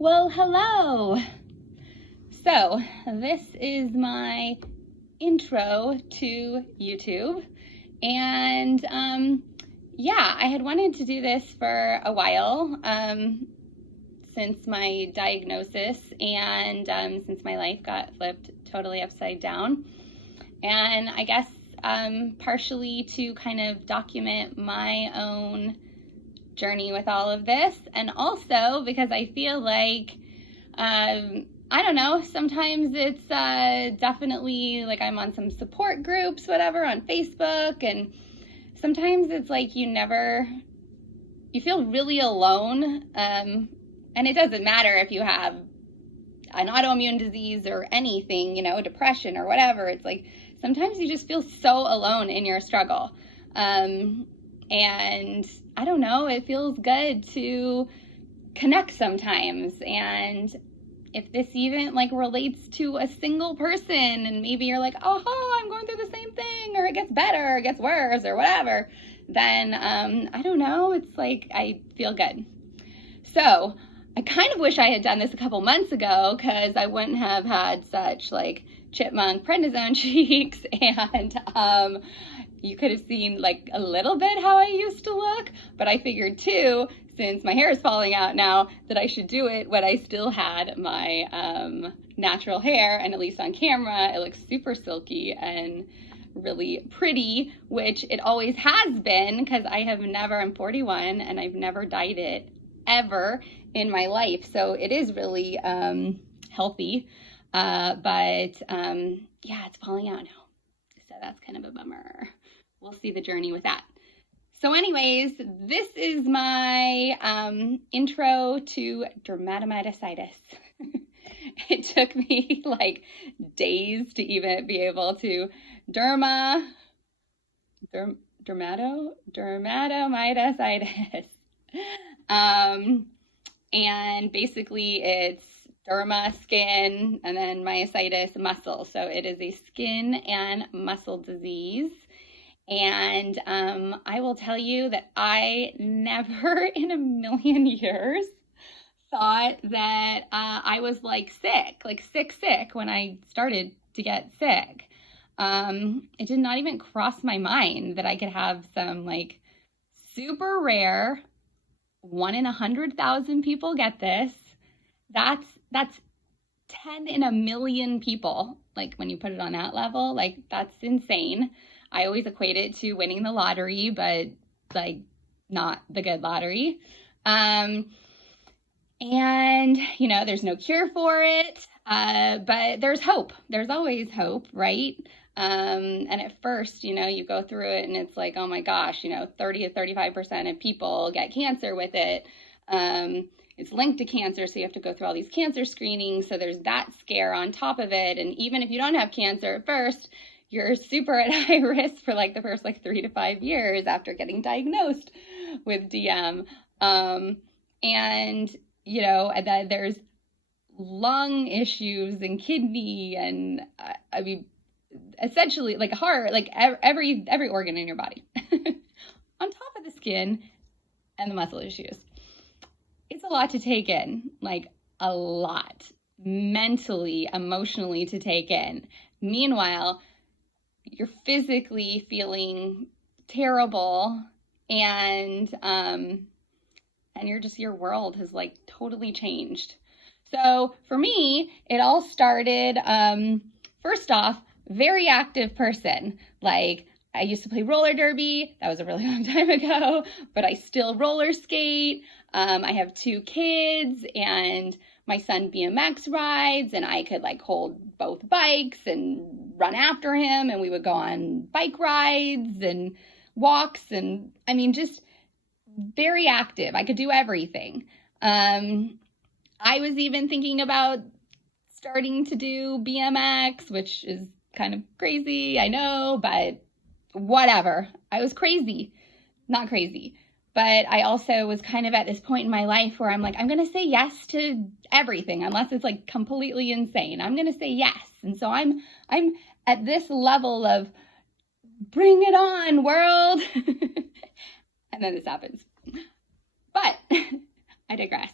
Well, hello. So, this is my intro to YouTube. And yeah, I had wanted to do this for a while since my diagnosis and since my life got flipped totally upside down. And I guess partially to kind of document my own journey with all of this, and also because I feel like I don't know, sometimes it's definitely like I'm on some support groups, whatever, on Facebook, and sometimes it's like you feel really alone, and it doesn't matter if you have an autoimmune disease or anything, depression or whatever. It's like sometimes you just feel so alone in your struggle. And I don't know, it feels good to connect sometimes. And if this even like relates to a single person and maybe you're like, oh, I'm going through the same thing, or it gets better, or it gets worse, or whatever, then I don't know, it's like I feel good. So I kind of wish I had done this a couple months ago, because I wouldn't have had such like chipmunk prednisone cheeks, and you could have seen like a little bit how I used to look, but I figured too, since my hair is falling out now, that I should do it when I still had my natural hair, and at least on camera, it looks super silky and really pretty, which it always has been, because I'm 41, and I've never dyed it ever in my life. So it is really healthy, but yeah, it's falling out now. So that's kind of a bummer. We'll see the journey with that. So anyways, this is my intro to dermatomyositis. It took me like days to even be able to dermatomyositis. And basically it's derma, skin, and then myositis, muscle. So it is a skin and muscle disease. And I will tell you that I never in a million years thought that I was like sick when I started to get sick. It did not even cross my mind that I could have some like super rare, 1 in 100,000 people get this. That's 10 in a million people. Like when you put it on that level, like that's insane. I always equate it to winning the lottery, but like not the good lottery. And there's no cure for it, but there's hope. There's always hope, right? And at first, you go through it and it's like, oh my gosh, 30 to 35% of people get cancer with it. It's linked to cancer, so you have to go through all these cancer screenings. So there's that scare on top of it. And even if you don't have cancer at first, you're super at high risk for like the first 3 to 5 years after getting diagnosed with DM. And that there's lung issues and kidney and essentially like heart, like every organ in your body on top of the skin and the muscle issues. It's a lot to take in, like a lot, mentally, emotionally to take in. Meanwhile, you're physically feeling terrible, and your world has like totally changed. So for me, it all started, first off, very active person. Like I used to play roller derby. That was a really long time ago, but I still roller skate. I have 2 kids, and my son BMX rides, and I could like hold both bikes and run after him, and we would go on bike rides and walks, and just very active. I could do everything. I was even thinking about starting to do BMX, which is kind of crazy, I know, but whatever. I was crazy, not crazy. But I also was kind of at this point in my life where I'm like, I'm going to say yes to everything unless it's like completely insane. I'm going to say yes. And so I'm at this level of bring it on, world. And then this happens. But I digress.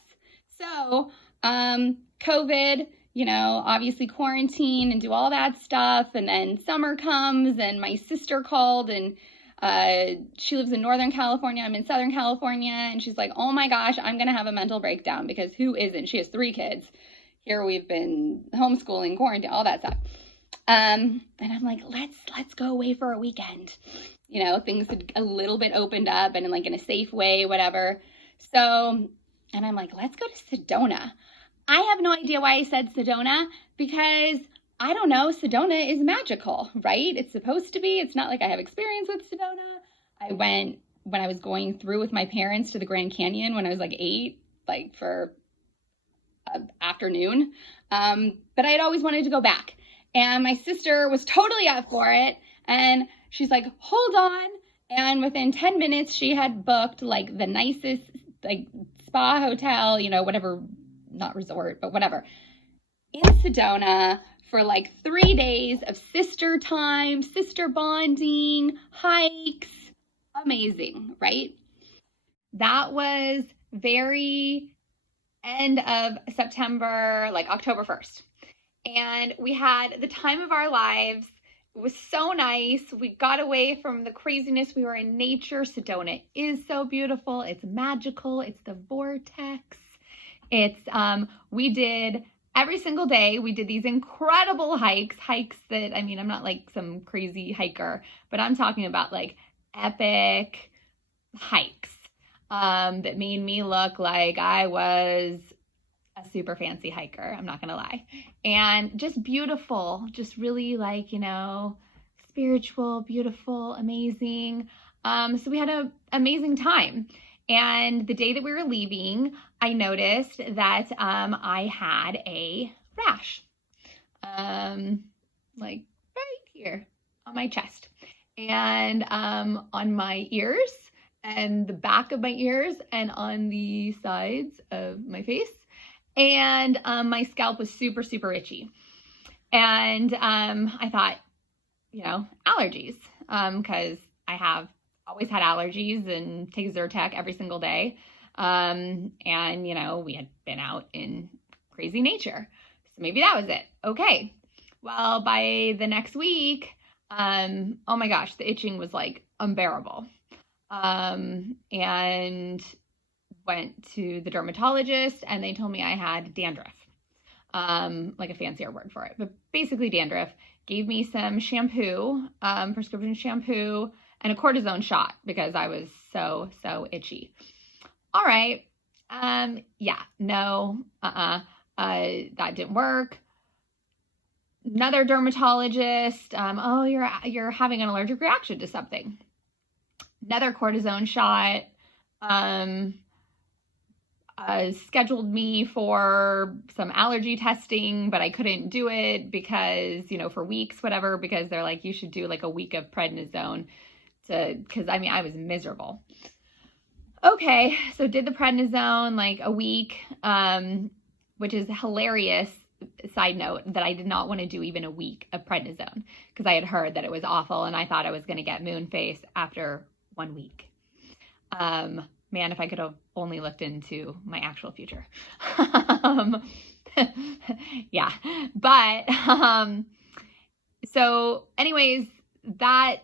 So COVID, obviously quarantine and do all that stuff. And then summer comes and my sister called and she lives in Northern California. I'm in Southern California. And she's like, oh my gosh, I'm going to have a mental breakdown because who isn't? She has 3 kids. Here we've been homeschooling, quarantine, all that stuff. And I'm like, let's go away for a weekend. Things had a little bit opened up and in a safe way, whatever. So, and I'm like, let's go to Sedona. I have no idea why I said Sedona because I don't know, Sedona is magical, right? It's supposed to be. It's not like I have experience with Sedona. I went when I was going through with my parents to the Grand Canyon when I was 8, for an afternoon. But I had always wanted to go back. And my sister was totally up for it. And she's like, hold on. And within 10 minutes, she had booked the nicest spa hotel, whatever, not resort, but whatever, in Sedona for 3 days of sister time, sister bonding, hikes. Amazing, right? That was very end of September, October 1st. And we had the time of our lives. It was so nice. We got away from the craziness. We were in nature. Sedona is so beautiful. It's magical. It's the vortex. We did every single day. We did these incredible hikes that, I'm not some crazy hiker, but I'm talking about epic hikes that made me look like I was a super fancy hiker. I'm not going to lie. And just beautiful, just really spiritual, beautiful, amazing. So we had an amazing time. And the day that we were leaving, I noticed that I had a rash, right here on my chest and on my ears and the back of my ears and on the sides of my face. And my scalp was super, super itchy. And I thought, allergies, because I have always had allergies and take Zyrtec every single day. And, we had been out in crazy nature. So maybe that was it. Okay. Well, by the next week, oh my gosh, the itching was unbearable. And went to the dermatologist and they told me I had dandruff, a fancier word for it, but basically dandruff. Gave me some shampoo, prescription shampoo, and a cortisone shot because I was so itchy. All right. That didn't work. Another dermatologist, you're having an allergic reaction to something. Another cortisone shot, scheduled me for some allergy testing, but I couldn't do it because, for weeks, whatever, because they're you should do a week of prednisone because I was miserable. Okay. So did the prednisone a week, which is hilarious. Side note that I did not want to do even a week of prednisone because I had heard that it was awful and I thought I was going to get moon face after 1 week. Man, if I could have only looked into my actual future. Yeah. But, so anyways, that,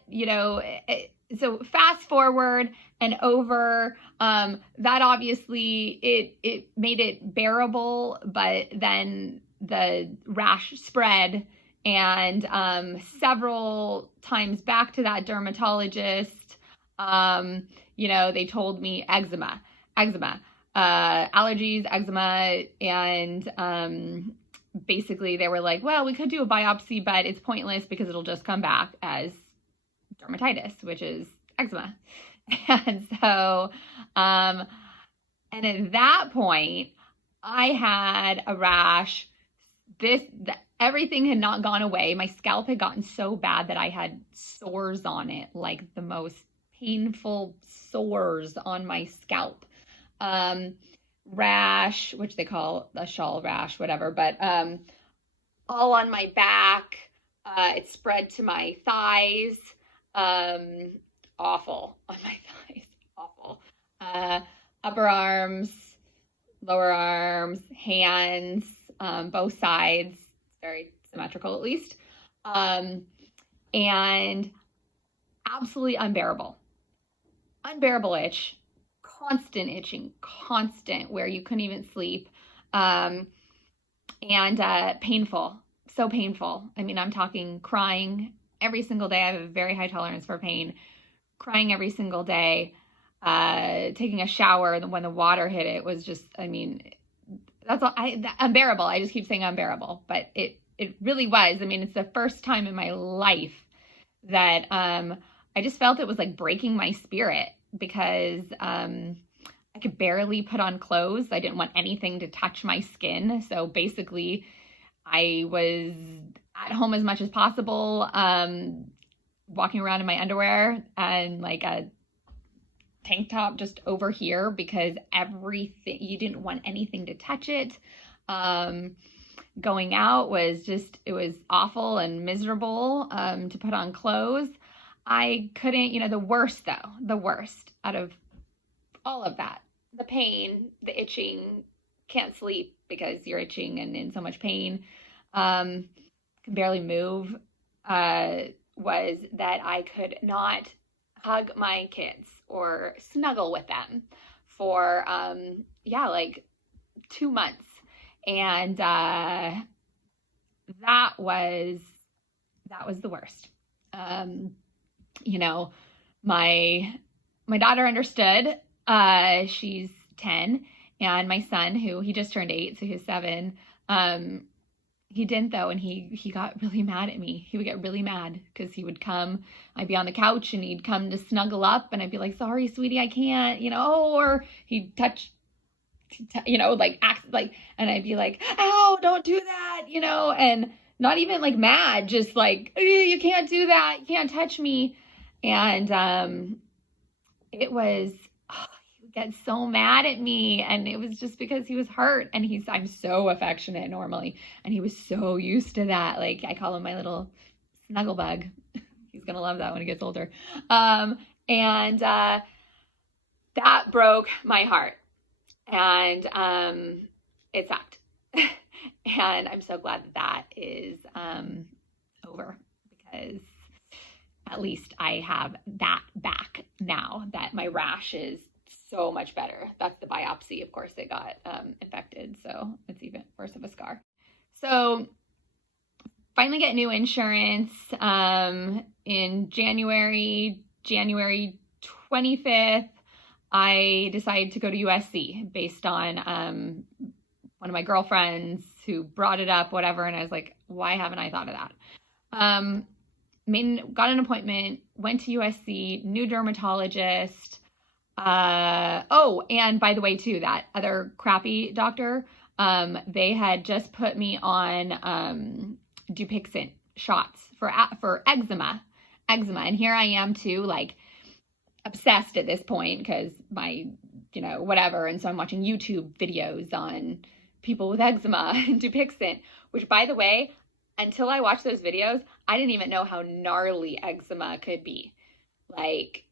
so fast forward and over, that obviously it made it bearable, but then the rash spread and, several times back to that dermatologist, they told me eczema, allergies, eczema, and basically they were well, we could do a biopsy, but it's pointless because it'll just come back as dermatitis, which is eczema. And so, and at that point, I had a rash. Everything had not gone away. My scalp had gotten so bad that I had sores on it, the most painful sores on my scalp. Rash, which they call a shawl rash, whatever, but all on my back. It spread to my thighs. Awful on my thighs. Awful. Upper arms, lower arms, hands, both sides, very symmetrical at least, and absolutely unbearable itch, constant itching, constant, where you couldn't even sleep, and painful, so painful. I mean, I'm talking crying every single day. I have a very high tolerance for pain. Crying every single day, taking a shower when the water hit it was just, I mean, that's all, unbearable. I just keep saying unbearable, but it really was. I mean, it's the first time in my life that I just felt it was like breaking my spirit, because I could barely put on clothes. I didn't want anything to touch my skin. So basically, I was at home as much as possible, walking around in my underwear and like a tank top just over here, because everything, you didn't want anything to touch it. Going out was just, it was awful and miserable to put on clothes. I couldn't, the worst out of all of that, the pain, the itching, can't sleep because you're itching and in so much pain, can barely move, was that I could not hug my kids or snuggle with them for, like 2 months. And that was the worst. My daughter understood. She's 10, and my son, who he just turned 8, so he's 7. He didn't though, and he got really mad at me. He would get really mad because he would come, I'd be on the couch and he'd come to snuggle up and I'd be like, sorry, sweetie, I can't, or he'd touch, like act like, and I'd be like, ow, don't do that, and not even like mad, just like, you can't do that, you can't touch me. And it was, he would get so mad at me, and it was just because he was hurt, and I'm so affectionate normally, and he was so used to that. Like, I call him my little snuggle bug. He's gonna love that when he gets older. And that broke my heart, and it sucked. And I'm so glad that is over, because at least I have that back now, that my rash is so much better. That's the biopsy. Of course, it got infected, so it's even worse of a scar. So finally get new insurance in January 25th. I decided to go to USC based on one of my girlfriends who brought it up, whatever, and I was like, why haven't I thought of that? Got an appointment, went to USC, new dermatologist. And by the way, too, that other crappy doctor, they had just put me on Dupixent shots for eczema. And here I am too, like obsessed at this point because my, whatever. And so I'm watching YouTube videos on people with eczema and Dupixent, which, by the way, until I watched those videos, I didn't even know how gnarly eczema could be. Like,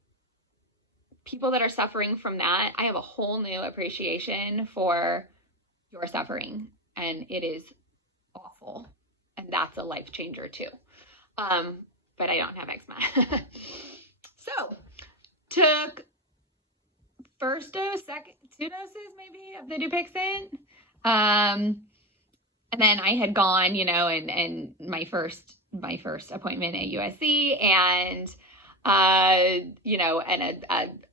people that are suffering from that, I have a whole new appreciation for your suffering, and it is awful. And that's a life changer too. But I don't have eczema. So, took first dose, second, 2 doses maybe of the Dupixent. And then I had gone, and my first appointment at USC, and and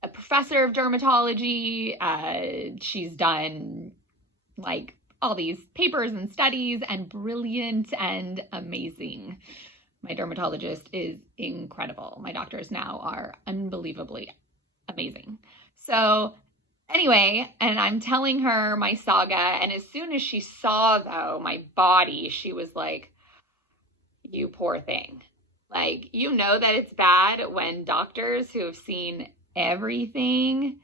a professor of dermatology, she's done like all these papers and studies, and brilliant and amazing. My dermatologist is incredible. My doctors now are unbelievably amazing. So anyway, and I'm telling her my saga, and as soon as she saw, though, my body, she was like, you poor thing. Like, that it's bad when doctors who have seen everything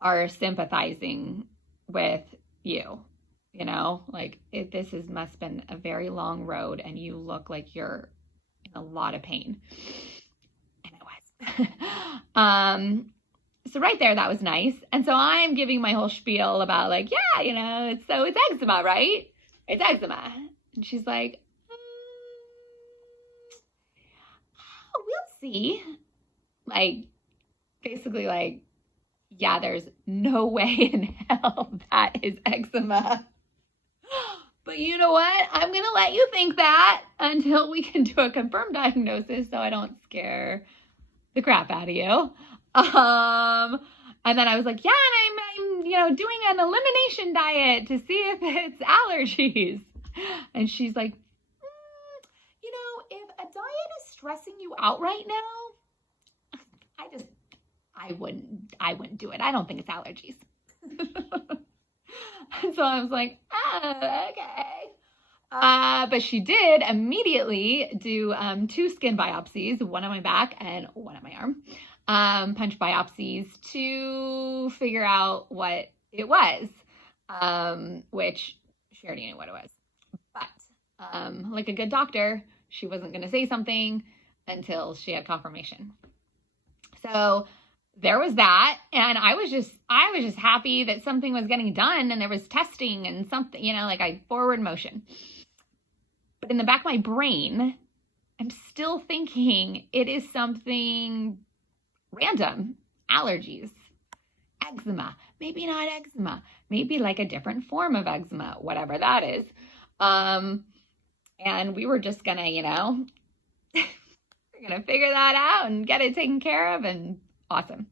are sympathizing with you, like, this must have been a very long road, and you look like you're in a lot of pain. And it was. So right there, that was nice. And so I'm giving my whole spiel about like, yeah, it's eczema, right? It's eczema. And she's like, we'll see. Like, basically like, yeah, there's no way in hell that is eczema. But you know what? I'm going to let you think that until we can do a confirmed diagnosis so I don't scare the crap out of you. And then I was like, yeah, and I'm doing an elimination diet to see if it's allergies. And she's like, if a diet is stressing you out right now, I wouldn't do it. I don't think it's allergies. And so I was like, oh, okay. But she did immediately do 2 skin biopsies, one on my back and one on my arm, punch biopsies to figure out what it was, which she already knew what it was. But like a good doctor, she wasn't going to say something until she had confirmation. So there was that, and I was just happy that something was getting done and there was testing and something, like I forward motion. But in the back of my brain, I'm still thinking it is something random, allergies, eczema, maybe not eczema, maybe like a different form of eczema, whatever that is. And we were just gonna, we're gonna figure that out and get it taken care of, and awesome.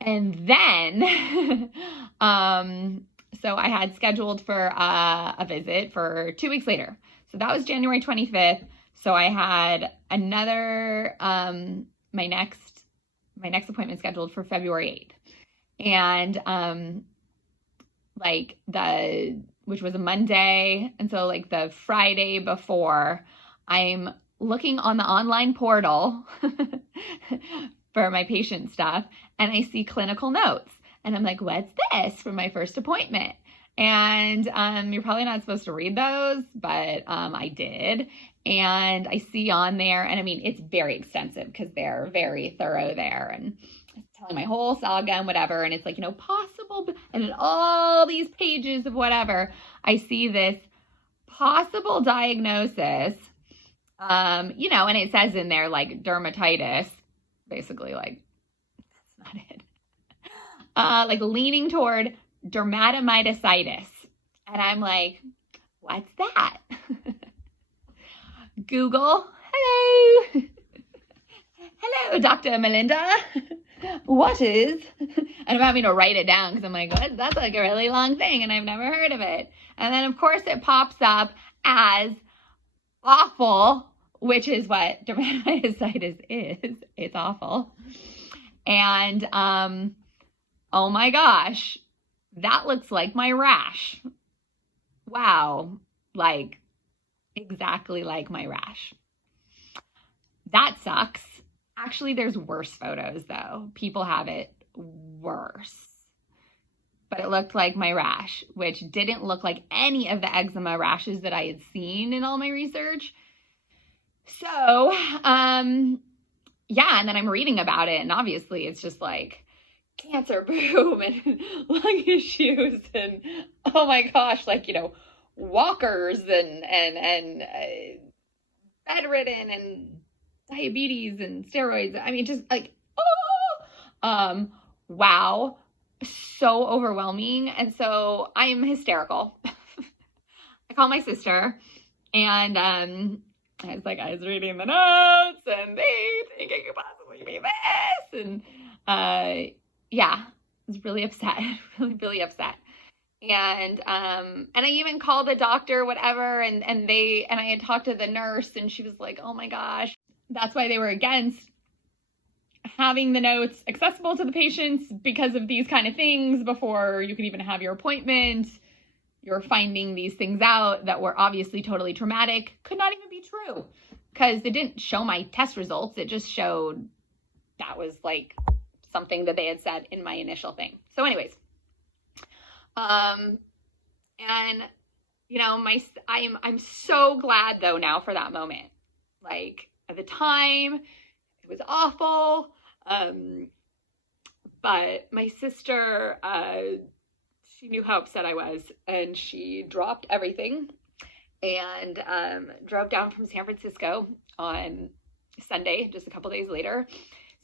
And then, so I had scheduled for a visit for 2 weeks later. So that was January 25th. So I had another, my next appointment scheduled for February 8th. And, which was a Monday. And so like the Friday before, I'm looking on the online portal for my patient stuff, and I see clinical notes, and I'm like, what's this for my first appointment? And you're probably not supposed to read those, but I did. And I see on there, and I mean, it's very extensive because they're very thorough there, and telling my whole saga and whatever. And it's like, possible, and in all these pages of whatever, I see this possible diagnosis, and it says in there like dermatitis, basically like, that's not it. Like leaning toward dermatomyositis. And I'm like, what's that? Google, hello. Hello, Dr. Melinda. What is? And I'm having to write it down because I'm like, what? That's like a really long thing and I've never heard of it. And then of course it pops up as awful, which is what dermatomyositis is. It's awful. And oh my gosh, that looks like my rash. Wow, like exactly like my rash. That sucks. Actually, there's worse photos though. People have it worse. But it looked like my rash, which didn't look like any of the eczema rashes that I had seen in all my research. So, yeah, and then I'm reading about it, and obviously it's just like cancer boom and lung issues and oh my gosh, like, walkers and bedridden and diabetes and steroids. I mean, just like, wow, so overwhelming. And so I'm hysterical. I call my sister, and I was reading the notes, and they think it could possibly be this, and yeah, I was really upset, really upset. And I even called the doctor, whatever, and I had talked to the nurse, and she was like, oh my gosh, that's why they were against having the notes accessible to the patients because of these kind of things before you could even have your appointment. You're finding these things out that were obviously totally traumatic, could not even be true because it didn't show my test results. It just showed that was like something that they had said in my initial thing. So anyways, and I'm so glad though now for that moment. Like at the time, it was awful. But my sister, she knew how upset I was, and she dropped everything and drove down from San Francisco on Sunday, just a couple days later,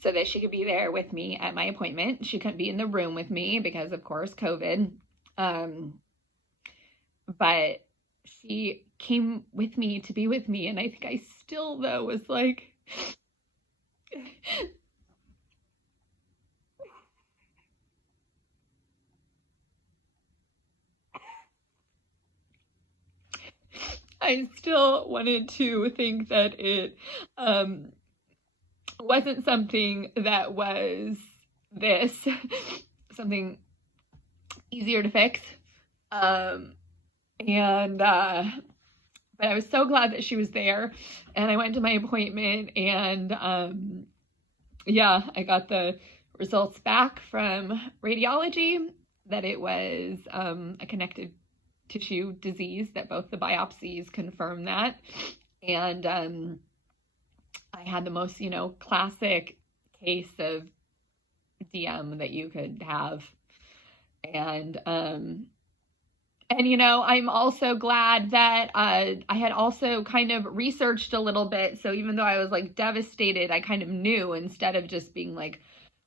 so that she could be there with me at my appointment. She couldn't be in the room with me because, of course, COVID. But she came with me to be with me, and I think I still, though, was like... I still wanted to think that it wasn't something that was something easier to fix. But I was so glad that she was there, and I went to my appointment, and I got the results back from radiology that it was a connected tissue disease, that both the biopsies confirmed that. And I had the most, classic case of DM that you could have. And I'm also glad that I had also kind of researched a little bit. So even though I was like devastated, I kind of knew, instead of just being like,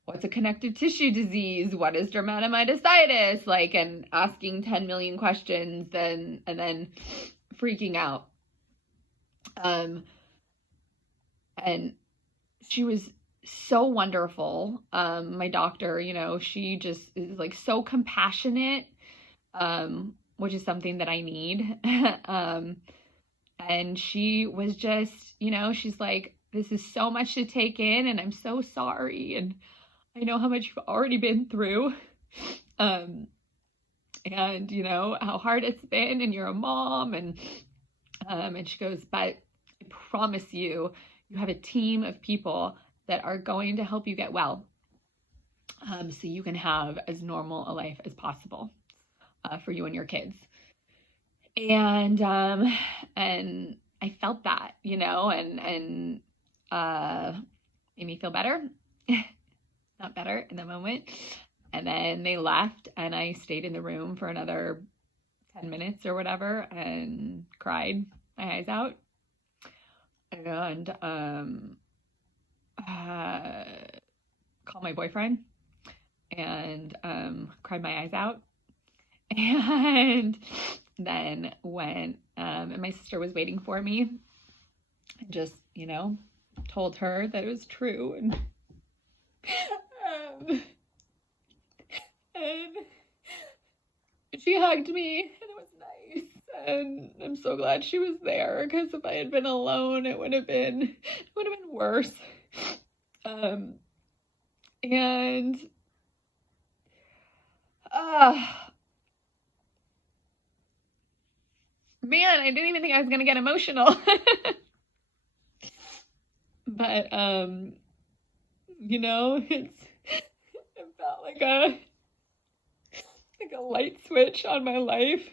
what's a connective tissue disease? What is dermatomyositis? Like, and asking 10 million questions and then freaking out. And she was so wonderful. My doctor, she just is like so compassionate, which is something that I need. And she was just, she's like, this is so much to take in, and I'm so sorry. And I know how much you've already been through, and how hard it's been, and you're a mom, and she goes, but I promise you, you have a team of people that are going to help you get well, so you can have as normal a life as possible, for you and your kids. And I felt that, and made me feel better. Not better in the moment. And then they left, and I stayed in the room for another 10 minutes or whatever and cried my eyes out, and called my boyfriend and cried my eyes out, and then went and my sister was waiting for me, and just told her that it was true, and she hugged me, and it was nice, and I'm so glad she was there, because if I had been alone, it would have been worse. Man, I didn't even think I was gonna get emotional. But it felt like a light switch on my life,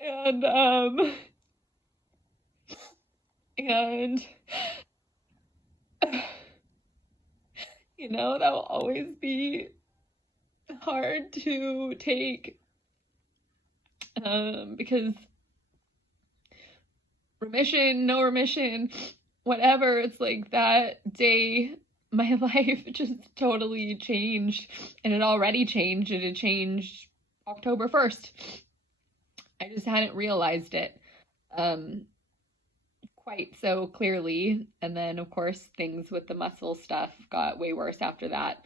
and that will always be hard to take, because remission, no remission, whatever, it's like that day my life just totally changed, and it already changed. It had changed October 1st. I just hadn't realized it quite so clearly. And then, of course, things with the muscle stuff got way worse after that.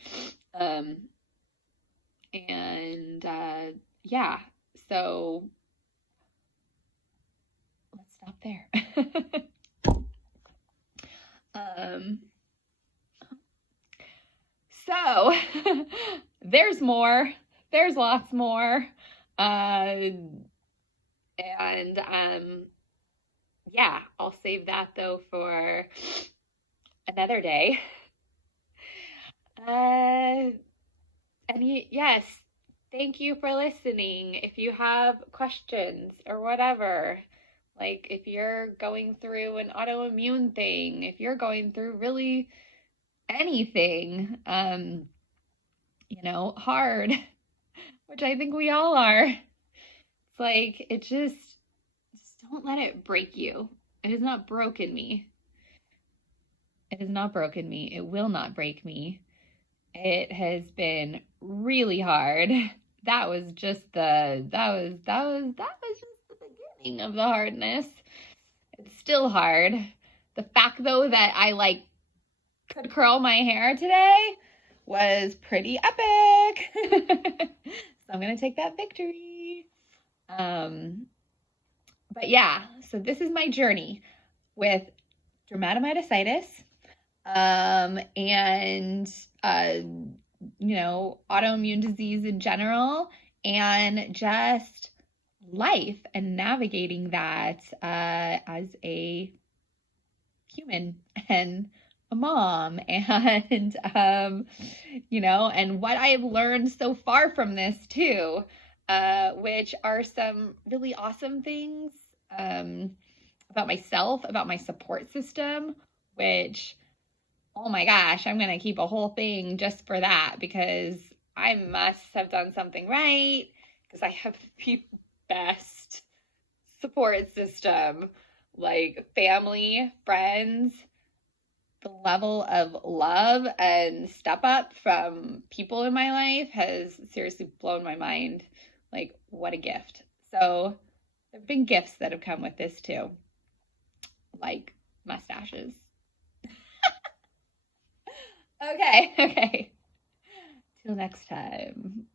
So let's stop there. So there's more. There's lots more. I'll save that though for another day. Yes, thank you for listening. If you have questions or whatever, like if you're going through an autoimmune thing, if you're going through really anything, hard, which I think we all are. It's like, just don't let it break you. It has not broken me. It has not broken me. It will not break me. It has been really hard. That was just the beginning of the hardness. It's still hard. The fact though that I could curl my hair today was pretty epic. So I'm gonna take that victory. But yeah, so this is my journey with dermatomyositis, and autoimmune disease in general, and just life and navigating that as a human and a mom, and and what I've learned so far from this too, which are some really awesome things about myself, about my support system, which, oh my gosh, I'm going to keep a whole thing just for that, because I must have done something right, because I have the best support system, like family, friends. The level of love and step up from people in my life has seriously blown my mind. Like, what a gift. So there have been gifts that have come with this too, like mustaches. Okay. Till next time.